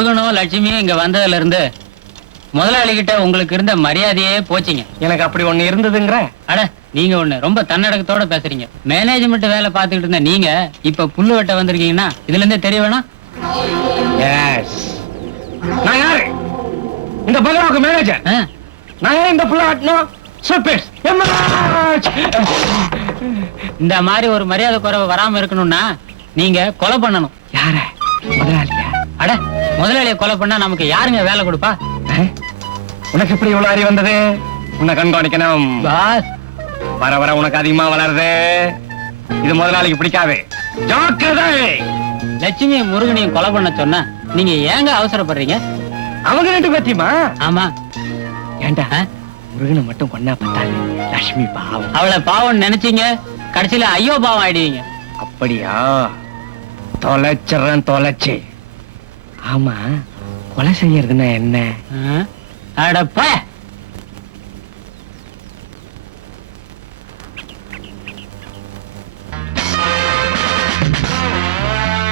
முருகனும் லட்சுமியும் இங்க வந்ததுல இருந்து முதலாளி கிட்ட உங்களுக்கு இருந்த மரியாதையே போச்சுங்க. எனக்கு அப்படி ஒண்ணு இருந்ததுங்கிற? அட நீங்க ஒண்ணு ரொம்ப தன்னடக்கத்தோட பேசுறீங்க. மேனேஜ்மெண்ட் வேலை பார்த்துக்கிட்டு இருந்த நீங்க இப்ப புல்லு வெட்ட வந்திருக்கீங்கன்னா இதுல இருந்தே தெரிய வேணாம். நான் யாரு? இந்த பங்களாவுக்கு மேனேஜர். நான் ஏன் இந்த புல்ல வெட்டணும்? இந்த மாதிரி ஒரு மரியாதை குறைவு வராம இருக்கணும்னா நீங்க கொலை பண்ணணும். யார? முதலாளியா? அட முதலாளிய கொலை பண்ணா நமக்கு யாருங்க வேலை கொடுப்பா? உனக்கு இப்படி இவ்வளவு அறிவு வந்தது? உன்னை கண்காணிக்கணும். வர வர உனக்கு அதிகமா வளருது. இது முதலாளிக்கு பிடிக்காது. ஜாக்கிரதை. லட்சுமி முருகனையும் கொலை பண்ண சொன்னா நீங்க ஏங்க அவசரப்படுறீங்க? அவங்க ரெண்டு பத்தியுமா? ஆமா. ஏண்டா முருகனை மட்டும் கொன்னா பத்தாது, லட்சுமி பாவம். அவளை பாவம் நினைச்சீங்க, கடைசியில ஐயோ பாவம் ஆயிடுவீங்க. அப்படியா? தொலைச்சிடறேன் தொலைச்சு. ஆமா, கொலை செய்யறதுன்னா என்ன? அடப்ப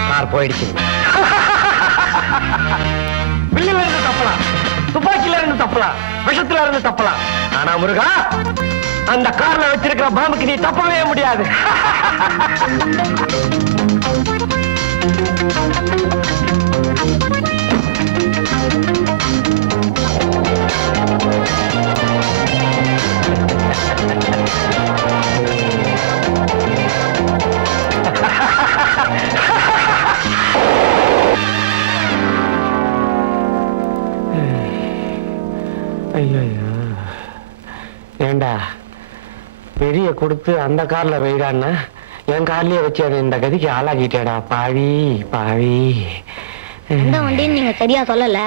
கார் போயிடுச்சு. பில்லுல இருந்து தப்பலாம், துப்பாக்கில இருந்து தப்பலாம், விஷத்துல இருந்து தப்பலாம். ஆனா முருகா, அந்த கார்ல வச்சிருக்கிற பாம்புக்கு நீ தப்பவே முடியாது. ஏண்டா பெரிய கொடுத்து அந்த கார்ல போயிடான்னா என் கார்லயே வச்சு அதை இந்த கதிக்கு ஆளாக்கிட்டேடா பாவி பாவி. அந்த வண்டின்னு நீங்க சரியா சொல்லல,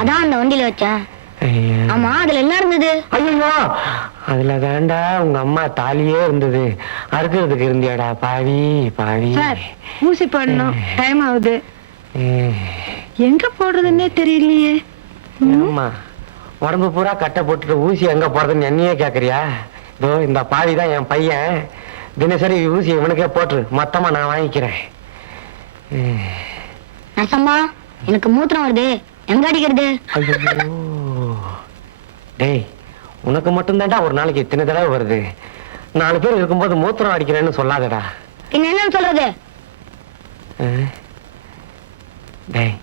அதான் அந்த வண்டியில வச்சேன். ஆமா, அதுல என்ன இருந்தது? ஐயோ, அதுல தாண்டா உங்க அம்மா தாலியே இருந்தது. அறுக்கிறதுக்கு இருந்தியாடா பாவி பாவி. ஊசி போடணும், டைம் ஆகுது. எங்க போடுறதுன்னே தெரியலையே. ஆமா, உடம்பு பூரா கட்டை போட்டுட்டு ஊசி எங்க போடுறதுன்னு என்னையே கேக்குறியா? இதோ இந்த பாவி தான் என் பையன். தினசரி ஊசி இவனுக்கே போட்டு மொத்தமா நான் வாங்கிக்கிறேன். நசம்மா, எனக்கு மூத்திரம் வருது, எங்க அடிக்கிறது? டேய், உனக்கு மட்டும் தான்டா ஒரு நாளைக்கு இத்தனை தடவை வருது. 4 பேர் இருக்கும்போது மூத்திரம் அடிக்கிறேன்னு சொல்லாதடா. என்னன்னு சொல்றது? டேய்,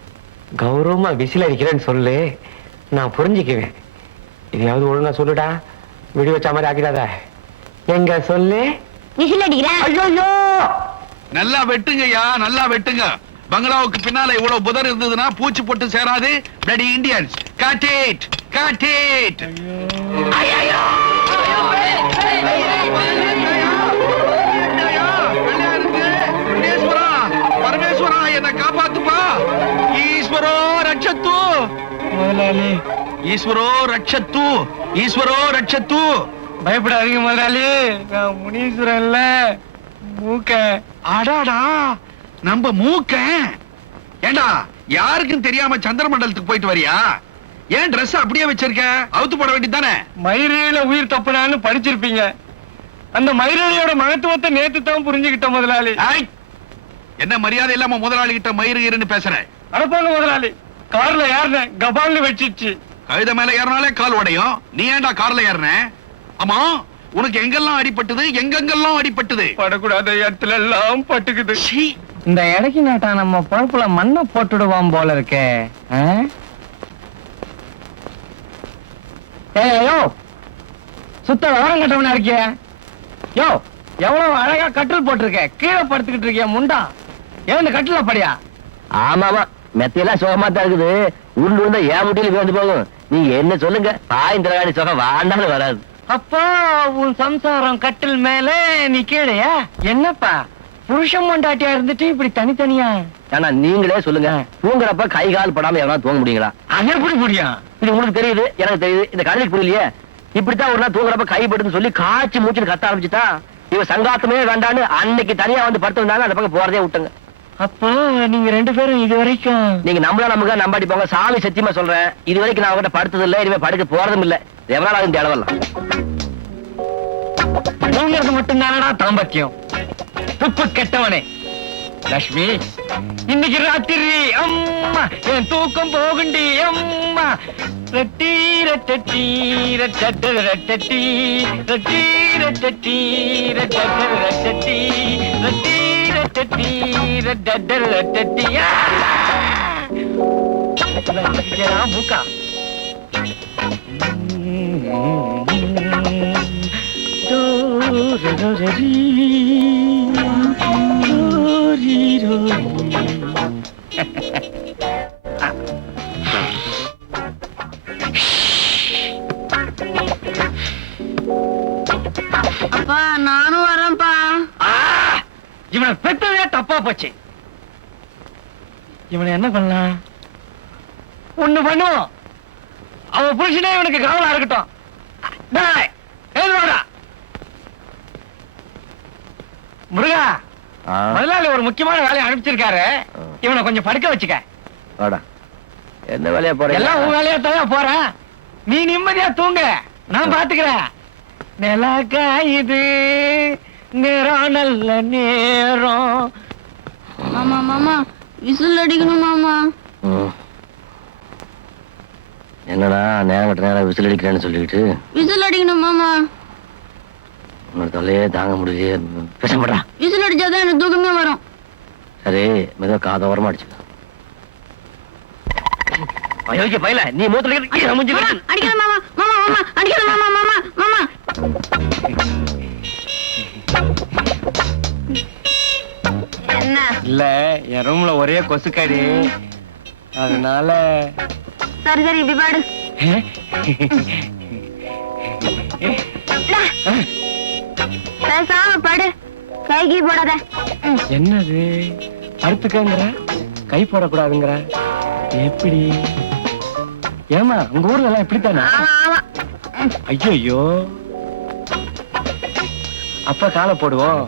கௌரவமா விசில் அடிக்கிறேன்னு சொல்லு, நான் புரிஞ்சுக்குவேன். இதையாவது ஒழுங்கா சொல்லுடா, விடி வச்ச மாதிரி ஆக்கிடாத. எங்க சொல்லு. விசில் அடிக்கிறேன். ஐயோ, நல்லா வெட்டுங்கய்யா, நல்லா வெட்டுங்க. பங்களாவுக்கு பின்னால இவ்வளவு புதர் இருந்ததுன்னா பூச்சி போட்டு சேராது. Bloody Indians, got it, got it. ஐயோ, பரமேஸ்வரா என்ன காப்பாத்துப்பா. ஈஸ்வரோ ரட்சத்து. முதலாளி, ஈஸ்வரோ ரட்சத்து, ஈஸ்வரோ ரட்சத்து. பயப்படாதீங்க முதலாளி, நான் முனீஸ்வரன் இல்ல, மூக்க. அடாடா, நம்ம மூக்க. ஏண்டா, யாருக்கும் தெரியாம சந்திர மண்டலத்துக்கு போயிட்டு வரியா? ஏன் ட்ரெஸ் அப்படியே வச்சிருக்க? அவுத்து போட வேண்டியதானே? மயிரேல உயிர் தப்புனான்னு படிச்சிருப்பீங்க. அந்த மயிரேலியோட மகத்துவத்தை நேத்து தான் புரிஞ்சுக்கிட்ட முதலாளி. என்ன மரியாதை இல்லாம முதலாளி கிட்ட மயிறு பேசுறேன்? அடப்பாங்க முதலாளி, கார்ல ஏறின கபால்னு வச்சிருச்சு. கழுத மேல ஏறினாலே கால் உடையும். நீ ஏன்டா கார்ல ஏறின? ஆமா, உனக்கு எங்கெல்லாம் அடிபட்டது? எங்கெங்கெல்லாம் அடிபட்டது? படக்கூடாத இடத்துல எல்லாம் பட்டுக்குது. இந்த இடைக்கு நாட்டா நம்ம பொழப்புல மண்ணை போட்டுடுவான் போல இருக்கே. ஏயோ, சுத்த விவரம் கட்டவனா இருக்கிய? யோ, எவ்வளவு அழகா கட்டில் போட்டிருக்க, கீழே படுத்துக்கிட்டு இருக்கிய முண்டா. ஏன் கட்டில படியா? ஆமாமா, மெத்தையெல்லாம் சுகமா தான் இருக்குது. உருண்டு உருண்டா ஏன் முட்டியில வந்து போகும். நீங்க என்ன சொல்லுங்க, பாய்ந்திரகாணி சுகம் வாண்டாலும் வராது. அப்பா, உன் சம்சாரம் கட்டில் மேல நீ கீழையா? என்னப்பா புருஷன் மண்டாட்டியா இருந்துட்டு இப்படி தனித்தனியா? ஆனா நீங்களே சொல்லுங்க, தூங்குறப்ப கை கால் படாம எவனா தூங்க முடியுங்களா? அது எப்படி முடியும்? இது உங்களுக்கு தெரியுது, எனக்கு தெரியுது, இந்த கதைக்கு புரியலையே. இப்படித்தான் ஒரு நாள் தூங்குறப்ப கைப்பட்டுன்னு சொல்லி காய்ச்சி மூச்சுன்னு கத்த ஆரம்பிச்சுட்டா இவ சங்காத்தமே வேண்டான்னு அன்னைக்கு தனியா வந்து படுத்து வந்தாங்க. அந்த பக்கம் போறதே விட்டுங்க. அப்போ நீங்க 2 பேரும் இது வரைக்கும்? நீங்க நம்மளா நமக்கு நம்பாடி போங்க, சாமி சத்தியமா சொல்றேன். இது வரைக்கும் நான் அவங்ககிட்ட படுத்தது இல்ல, இனிமே படுக்க போறதும் இல்ல. எவனால இந்த அளவெல்லாம் தூங்குறது மட்டும் தானடா தாம்பத்தியம். துப்பு கெட்டவனே, லட்சுமி இன்னைக்கு ராத்திரி அம்மா என் தூக்கம் போகுண்டி அம்மா ரட்டி ரட்டி ரட்டி ரட்டி ரட்டி ரட்டி ரட்டி ரட்டி ரட்டி ரட்டி மூக்கா அப்பா நானும் வரேன்ப்பா. இவனை பெற்றதே தப்பா போச்சு. இவனை என்ன பண்ணலாம்? ஒண்ணு பண்ணுவோம். அவ புருஷனே இவனுக்கு காவலா இருக்கட்டும். டேய், எழுதுவாடா. முருகா, முதலாளி ஒரு முக்கியமான வேலையை அனுப்பிச்சிருக்காரு. இவனை கொஞ்சம் படுக்க வச்சுக்க. என்ன வேலையா போற? எல்லாம் உன் வேலையா தான் போறேன். நீ நிம்மதியா தூங்க, நான் பாத்துக்கிறேன். நிலக்கா இது நேரம் நல்ல நேரம். மாமா மாமா விசில் அடிக்கணும் மாமா. என்னடா நேரம் கட்ட நேரம் விசில் அடிக்கிறேன்னு சொல்லிட்டு விசில் அடிக்கணும் மாமா. உன்னோட தொல்லையே தாங்க முடியல. பேசப்படா. விசில் அடிச்சாதான் எனக்கு தூக்கமே வரும். சரி, மெதுவா காத ஓரமா அடிச்சு. அயோக்கிய பையல, நீ மூத்துல அடிக்கணும் மாமா மாமா மாமா அடிக்கணும் மாமா மாமா மாமா. என்ன இல்ல, என் ரூம்ல ஒரே கொசுக்காடி, அதனால சரி சரி இப்படி பாடு. பேசாம படு, கைகி போடாத. என்னது படுத்துக்கங்கிற, கை போடக்கூடாதுங்கிற, எப்படி? ஏமா உங்க ஊர்ல எல்லாம் இப்படித்தானே? ஆமா ஐயோ, அப்ப காலை போடுவோம்.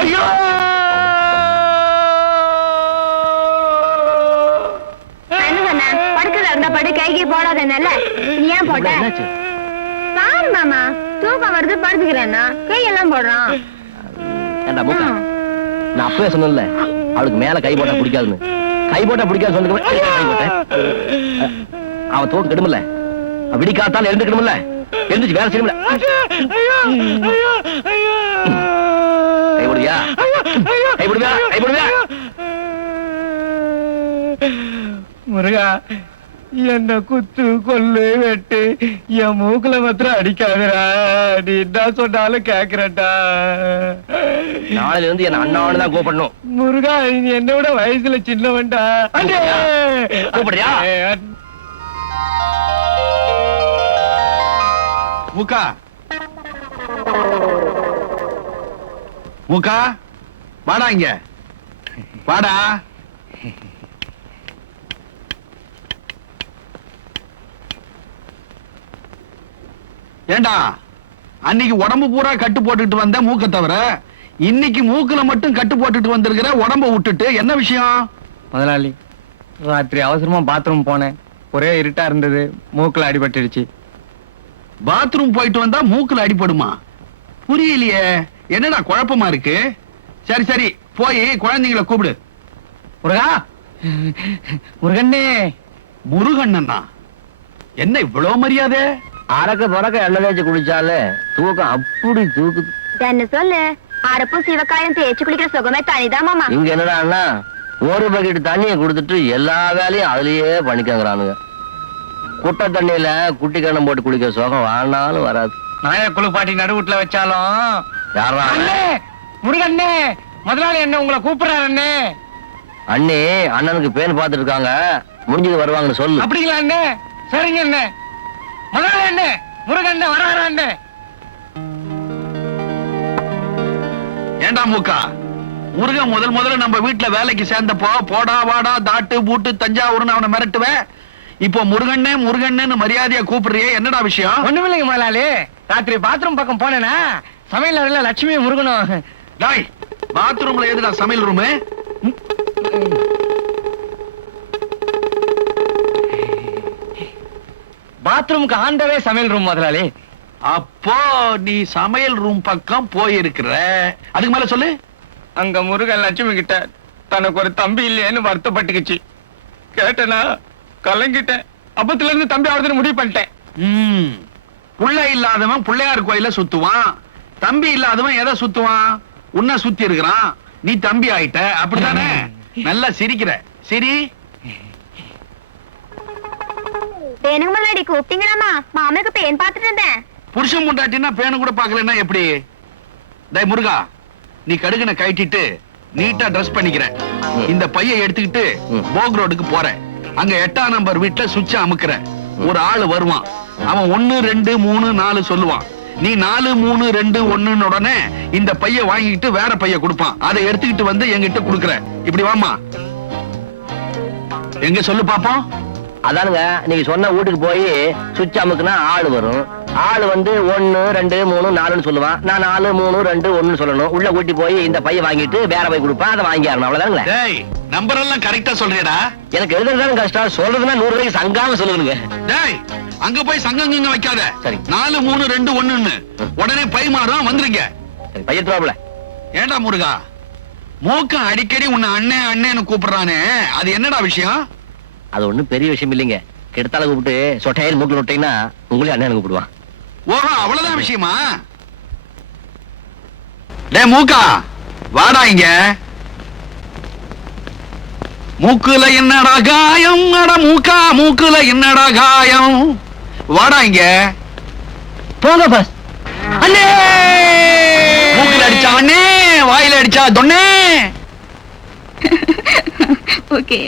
ஐயோ, என்ன சொன்னேன்? படுக்கிறதா இருந்தா படு, கைகி போடாத. நல்ல ஏன் போட்ட? பாரு மாமா, தூக்கம் வருது படுத்துக்கிறேன்னா கையெல்லாம் போடுறான். ஏண்டா மூக்கா, நான் அப்பவே சொன்னேன்ல அவளுக்கு மேல கை போட்டா பிடிக்காதுன்னு. கை போட்டா பிடிக்காது சொன்னதுக்கு கை போட்டேன். அவன் தூக்கம் கெடுமல்ல, விடிக்காத்தால் எழுந்துக்கணும்ல, எழுந்துச்சு வேலை செய்யணும்ல. கை போடுவியா? கை போடுவியா? கை போடுவியா? முருகா, என்ன குத்து கொல்லு வெட்டு, என் மூக்குல மாத்திரம் அடிக்காதடா. நீ என்ன சொன்னாலும் கேக்குறடா. நாளையில இருந்து என்ன அண்ணாவோட தான் கூப்பிடணும். முருகா, நீ என்னோட வயசுல சின்னவன்டா. கூப்பிடுறியா? மூக்கா, மூக்கா, வாடா இங்க, வாடா. ஏண்டா, அன்னைக்கு உடம்பு பூரா கட்டு போட்டுட்டு வந்த மூக்க தவிர, இன்னைக்கு மூக்குல மட்டும் கட்டு போட்டுட்டு வந்திருக்கிற, உடம்ப விட்டுட்டு. என்ன விஷயம்? முதலாளி, ராத்திரி அவசரமா பாத்ரூம் போனேன். ஒரே இருட்டா இருந்தது, மூக்குல அடிபட்டுடுச்சு. பாத்ரூம் போயிட்டு வந்தா மூக்குல அடிபடுமா? புரியலையே, என்னடா குழப்பமா இருக்கு? சரி சரி, போய் குழந்தைங்களை கூப்பிடு. முருகா, முருகண்ணே. முருகண்ணா? என்ன இவ்வளவு மரியாதை? அரக்க பறக்க எண்ணெய் தேய்ச்சி குளிச்சாலே தூக்கம் அப்படி தூக்குது. என்ன சொல்லு, அரப்பு சிவக்காயம் தேய்ச்சி குளிக்கிற சுகமே தனிதான் மாமா. இங்க என்னடா, ஒரு பக்கெட் தண்ணியை கொடுத்துட்டு எல்லா வேலையும் அதுலயே பண்ணிக்கங்கிறானுங்க. குட்டை தண்ணியில குட்டி கண்ணம் போட்டு குளிக்கிற சுகம் வாழ்னாலும் வராது. நாய குளிப்பாட்டி நடுவுட்ல வச்சாலும் யாரா? முருகண்ணே, முதலாளி என்ன உங்களை கூப்பிடுறாரு. அண்ணே, அண்ணே அண்ணனுக்கு பேன் பார்த்துட்டு இருக்காங்க, முடிஞ்சது வருவாங்கன்னு சொல்லு. அப்படிங்களா அண்ணே? சரிங்க அண்ணே. முதலாளி அண்ணே, முருகண்ணே வராரு அண்ணே. ஏண்டா மூக்கா, முருகன் முதல்ல நம்ம வீட்டுல வேலைக்கு சேர்ந்தப்போ போடா வாடா தாட்டு பூட்டு தஞ்சாவூர்னு அவனை மிரட்டுவேன். இப்போ முருகண்ணே முருகண்ணேன்னு மரியாதையா கூப்பிடுறியே, என்னடா விஷயம்? ஒண்ணுமில்லைங்க முதலாளி, ராத்திரி பாத்ரூம் பக்கம் போனேனா சமையல் அறையில லட்சுமி முருகனும். டாய், பாத்ரூம்ல எதுடா சமையல் ரூமு? பாத்ரூமுக்கு ஆண்டவே சமையல் ரூம் முதலாளி. அப்போ நீ சமையல் ரூம் பக்கம் போயிருக்கிற. அதுக்கு மேல சொல்லு. அங்க முருகன் லட்சுமி கிட்ட தனக்கு ஒரு தம்பி இல்லையேன்னு வருத்தப்பட்டுக்குச்சு. கேட்டனா கலங்கிட்டேன். அப்பத்துல இருந்து தம்பி ஆகுதுன்னு முடிவு பண்ணிட்டேன். புள்ள இல்லாதவன் பிள்ளையார் கோயில சுத்துவான், தம்பி இல்லாதவன் எதை சுத்துவான்? உன்னை சுத்தி இருக்கிறான், நீ தம்பி ஆயிட்ட, அப்படித்தானே? நல்லா சிரிக்கிற, சரி. எனக்கு முன்னாடி கூப்பிட்டீங்களாமா? மாமனுக்கு பேன் பார்த்துட்டு இருந்தேன். புருஷன் முண்டாட்டினா பேனு கூட பாக்கலன்னா எப்படி? டேய் முருகா, நீ கடுகுன கட்டிட்டு நீட்டா ட்ரெஸ் பண்ணிக்கிற. இந்த பையை எடுத்துக்கிட்டு போக் ரோடுக்கு போற. அங்க 8ஆம் நம்பர் வீட்டுல சுவிட்ச் அமுக்குற. ஒரு ஆளு வருவான். அவன் 1 2 3 4 சொல்லுவான். நீ 4 3 2 1 உடனே இந்த பைய வாங்கிட்டு வேற பைய கொடுப்பான். அதை எடுத்துக்கிட்டு வந்து என்கிட்ட குடுக்குற. இப்படி வாமா. எங்க சொல்லு பாப்போம். அதானுங்க, நீங்க சொன்ன வீட்டுக்கு போய் சுவிட்ச் அமுக்குனா ஆளு வரும். ஆளு வந்து 1 2 3 4ன்னு சொல்லுவான். நான் 4 3 2 1 சொல்லணும். உள்ள கூட்டி போய் இந்த பைய வாங்கிட்டு வேற பை கொடுப்பான். அதை வாங்கி ஆகணும். அவ்வளவுதானுங்களே. டேய், நம்பர் எல்லாம் கரெக்டா சொல்றியடா? எனக்கு எழுதுறதுதான் கஷ்டம், சொல்றதுன்னா 100 ரூபாய்க்கு சங்காம சொல்லுங்க. டேய், அங்க போய் சங்கங்க வைக்காத. சரி. 4 3 2 1ன்னு உடனே பை மாறும், வந்துருங்க. பையத்ராப்ல. ஏண்டா முருகா, மூக்க அடிக்கடி உன்னை அண்ணன் அண்ணன்னு கூப்பிடுறானே, அது என்னடா விஷயம்? அது ஒண்ணும் பெரிய விஷயம் இல்லைங்க. கெடுத்தால கூப்பிட்டு சொட்டையில் மூக்கில் விட்டீங்கன்னா உங்களே அண்ணன் கூப்பிடுவான். ஓஹோ, அவ்வளவுதான் விஷயமா? டேய் மூக்கா, வாடா இங்க. மூக்குல என்னடா காயம்? அட மூக்கா, மூக்குல என்னடா காயம்? வாடா இங்க. போங்க பாஸ். அண்ணே, மூக்குல அடிச்சா அண்ணே, வாயில அடிச்சா தொண்ணே. ஓகே.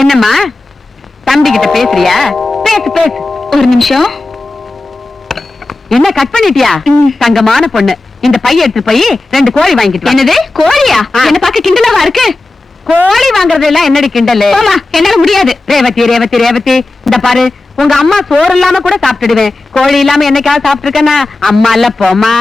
என்னம்மா, தம்பி கிட்ட பேசுறியா? பேசு பேசு. ஒரு நிமிஷம். என்ன கட் பண்ணிட்டியா? தங்கமான பொண்ணு. இந்த பைய எடுத்து போய் 2 கோழி வாங்கிட்டு. என்னது கோழியா? என்ன பாக்க கிண்டலாவா இருக்கு? கோழி வாங்குறது எல்லாம் என்னடி கிண்டலு? என்னால முடியாது. ரேவதி ரேவதி ரேவதி, இந்த பாரு, உங்க அம்மா சோறு இல்லாம கூட சாப்பிட்டுடுவேன். கோழி இல்லாம என்னைக்காவது சாப்பிட்டுருக்கேன்னா? அம்மா இல்ல போமா.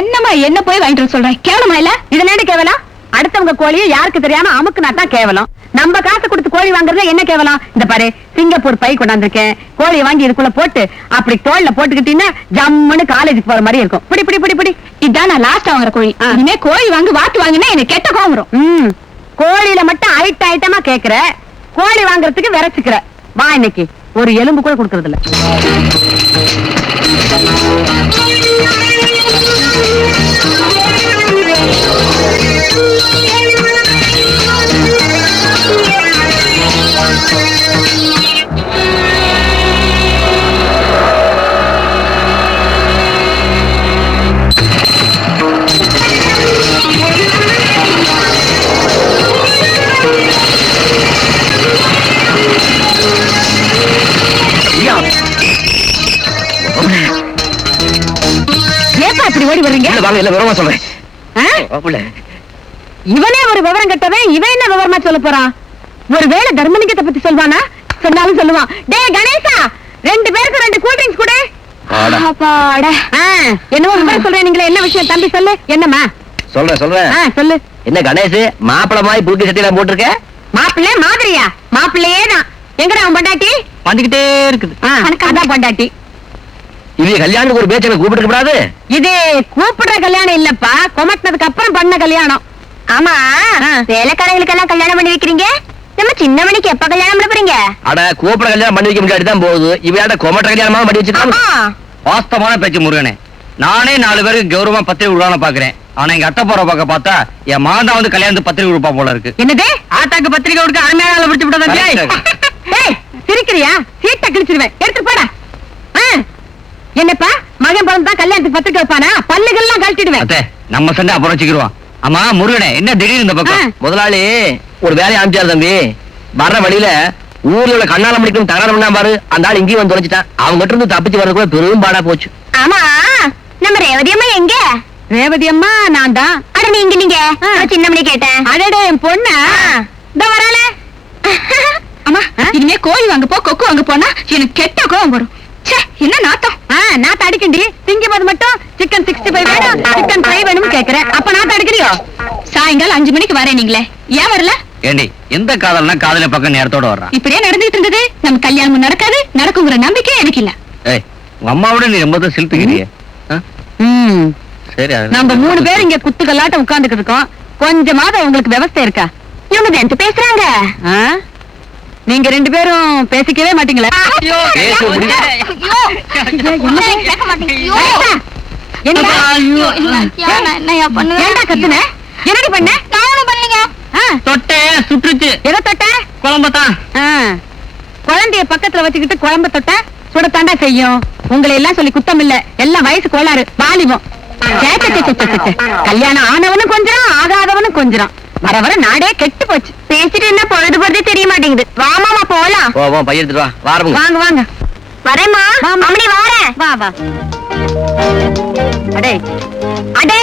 என்னம்மா என்ன போய் வாங்கிட்டு சொல்றேன்? கேவலமா இல்ல? இதுல என்ன கேவலம்? அடுத்தவங்க கோழியை யாருக்கு தெரியாம அமுக்குனா தான் கேவலம். நம்ம காசு கொடுத்து கோழி வாங்குறதுல என்ன கேவலம்? இந்த பாரு, சிங்கப்பூர் பை கொண்டாந்துருக்கேன். கோழியை வாங்கி இதுக்குள்ள போட்டு அப்படி தோல்ல போட்டுக்கிட்டீங்கன்னா ஜம்முன்னு காலேஜுக்கு போற மாதிரி இருக்கும். பிடி பிடி பிடி பிடி. இதான் நான் லாஸ்ட் வாங்குற கோழி. இனிமே கோழி வாங்கி வாத்து வாங்கினா எனக்கு கெட்ட கோவம் வரும். கோழியில மட்டும் ஐட்டமா கேக்குற, கோழி வாங்குறதுக்கு விரைச்சுக்கிற. வா, இன்னைக்கு ஒரு எலும்பு கூட கொடுக்கறது இல்ல. அப்படி ஓடி வர்றீங்க? இல்ல விவரமா சொல்றேன். இவனே ஒரு விவரம் கட்டவன், இவன் என்ன விவரமா சொல்ல போறான்? ஒருவேளை தர்மலிங்கத்தை பத்தி சொல்வானா? சொன்னாலும் சொல்லுவான். டேய் கணேசா, 2 பேருக்கு 2 கூல் ட்ரிங்க்ஸ் கொடு. என்னவோ விவரம் சொல்றேன். நீங்களே என்ன விஷயம்? தம்பி சொல்லு. என்னம்மா? சொல்றேன் சொல்லு. என்ன கணேஷ், மாப்பிள மாதிரி புழுக்கி சட்டியெல்லாம் போட்டிருக்க? மாப்பிள்ளை மாதிரியா? மாப்பிள்ளையே தான். எங்கடா அவன் பொண்டாட்டி? வந்துகிட்டே இருக்குது. அதான் பொண்டாட்டி. இது கல்யாணத்துக்கு ஒரு பேச்சு கூப்பிட்டு கூடாது. இது கூப்பிடுற கல்யாணம் இல்லப்பா, கொமட்டினதுக்கு அப்புறம் பண்ண கல்யாணம். ஆமா, வேலைக்காரங்களுக்கு எல்லாம் கல்யாணம் பண்ணி வைக்கிறீங்க. நம்ம சின்னவனுக்கு எப்ப கல்யாணம் பண்ண போறீங்க? அட, கூப்பிட கல்யாணம் பண்ணி வைக்க முடியாது தான் போகுது. இவையாட்ட கொமட்ட கல்யாணமா பண்ணி வச்சுக்கலாம். வாஸ்தவமான பேச்சு முருகனே. நானே 4 பேருக்கு கௌரவமா பத்திரிகை விடுவான பாக்குறேன். ஆனா எங்க அத்தை போற பக்கம் பார்த்தா என் மாதா வந்து கல்யாணத்துக்கு பத்திரிகை கொடுப்பா போல இருக்கு. என்னது? ஆத்தாக்கு பத்திரிகை கொடுக்க அருமையான பிடிச்சு விட்டதா? சிரிக்கிறியா? சீட்டை கிழிச்சிருவேன். எடுத்து போடா. என்னப்பா, மகன் பழம் தான் கல்யாணத்துக்கு பத்திரிக்கை வைப்பானா? பல்லுகள்லாம் கழட்டிடுவேன். நம்ம சண்டை அப்புறம் வச்சுக்கிடுவான். ஆமா முருகனே, என்ன திடீர்னு இந்த பக்கம்? முதலாளி ஒரு வேலையை அமைச்சாரு தம்பி. வர்ற வழியில ஊர்ல உள்ள கண்ணால முடிக்கும் தகராறு பண்ணா பாரு, அந்த ஆள் இங்கேயும் வந்து தொலைச்சிட்டான். அவங்க கிட்ட இருந்து தப்பிச்சு வர்றது கூட பெரும் பாடா போச்சு. ஆமா, நம்ம ரேவதி அம்மா எங்க? ரேவதி அம்மா நான் தான். அட நீங்க சின்னமணி கேட்டேன். அடடே, என் பொண்ணா? இந்த வரால. அம்மா, இனிமே கோழி வாங்க போ, கொக்கு வாங்க போனா எனக்கு கெட்ட கோவம் வரும். என்ன நாத்தம்? நாத்த அடிக்கண்டி. திங்கும் போது மட்டும் சிக்கன் 65 வேணும், சிக்கன் ஃப்ரை வேணும்னு கேக்குறேன். அப்ப நாத்த அடிக்கிறியோ? சாயங்காலம் 5 மணிக்கு வரேன். நீங்களே ஏன் வரல? ஏண்டி எந்த காதல்னா காதல பக்கம் நேரத்தோட வர்றான். இப்படியே நடந்துட்டு இருந்தது நம்ம கல்யாணம் நடக்காது, நடக்குங்கிற நம்பிக்கை எனக்கு இல்ல. ஏய் உங்க அம்மாவோட நீ ரொம்ப செலுத்துக்கிறியே. சரி நம்ம 3 பேர் இங்க குத்துக்கல்லாட்ட உட்கார்ந்துட்டு இருக்கோம். கொஞ்சமாவது உங்களுக்கு விவசாயம் இருக்கா? இவங்க என்கிட்ட பேசுறாங்க. நீங்க 2 பேரும் பேசிக்கவே மாட்டீங்களா? என்னடி பண்ண? தொட்டே சுற்றுச்சு. எதை தொட்ட? குழம்பத்தான். குழந்தைய பக்கத்துல வச்சுக்கிட்டு குழம்ப தொட்ட சுடத்தாண்டா செய்யும். உங்களை எல்லாம் சொல்லி குத்தம் இல்ல, எல்லாம் வயசு கோளாறு, வாலிபம். கல்யாணம் ஆனவனும் கொஞ்சம் ஆகாதவனும் கொஞ்சம். வர வர நாடே கெட்டு போச்சு. பேசிட்டு என்ன பொழுது போறதே தெரிய மாட்டேங்குது. வாமாமா போலாம். போ பைய எடுத்துட்டு வா. வாரமுங்க. வாங்க வாங்க. வரேம்மா. அம்மணி வாரேன். வா வா. அடே அடே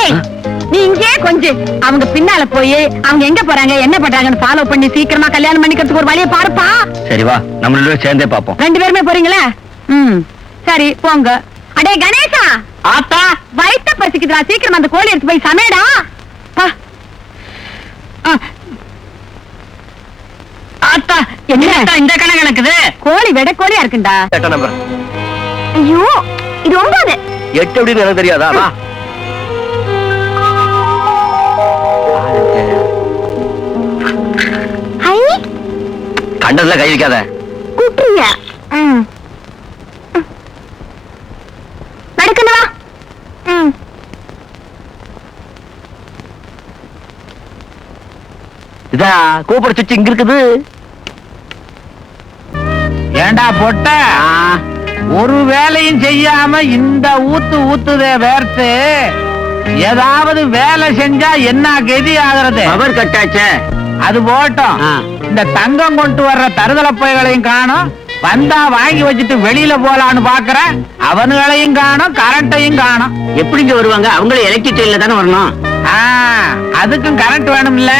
நீ இங்கே கொஞ்சம் அவங்க பின்னால போய் அவங்க எங்க போறாங்க என்ன பண்றாங்கன்னு ஃபாலோ பண்ணி சீக்கிரமா கல்யாணம் பண்ணிக்கிறதுக்கு ஒரு வழியை பாருப்பா. சரி வா, நம்மளோட சேர்ந்தே பாப்போம். 2 பேருமே போறீங்களா? சரி போங்க. அடே கணேசா, ஆத்தா வயித்த பசிக்குதுடா, சீக்கிரம் அந்த கோழி எடுத்து போய் சமையடா. ஆத்தா என்ன இந்த கணக்கு நடக்குது? கோழி வெட கோழியா இருக்குண்டா. 8 நம்பர். ஐயோ இது 9. 8 எப்படின்னு எனக்கு தெரியாதா? வா. ஐ கண்டதுல கை வைக்காத. கூப்பிடுங்க. நடக்கணும் வா. இதா கூப்பிட சுச்சு இங்க இருக்குது. ஏண்டா பொட்ட, ஒரு வேலையும் செய்யாம இந்த ஊத்துதே வேர்த்து. ஏதாவது வேலை செஞ்சா என்ன கதி ஆகுறது? அவர் கட்டாச்சே. அது போட்டோம். இந்த தங்கம் கொண்டு வர்ற தருதல பைகளையும் காணும். வந்தா வாங்கி வச்சுட்டு வெளியில போலான்னு பாக்குறேன். அவனுகளையும் காணும், கரண்டையும் காணும். எப்படிங்க வருவாங்க? அவங்களும் எலக்ட்ரிக் ட்ரெயின்ல தானே வரணும். அதுக்கும் கரண்ட் வேணும்ல.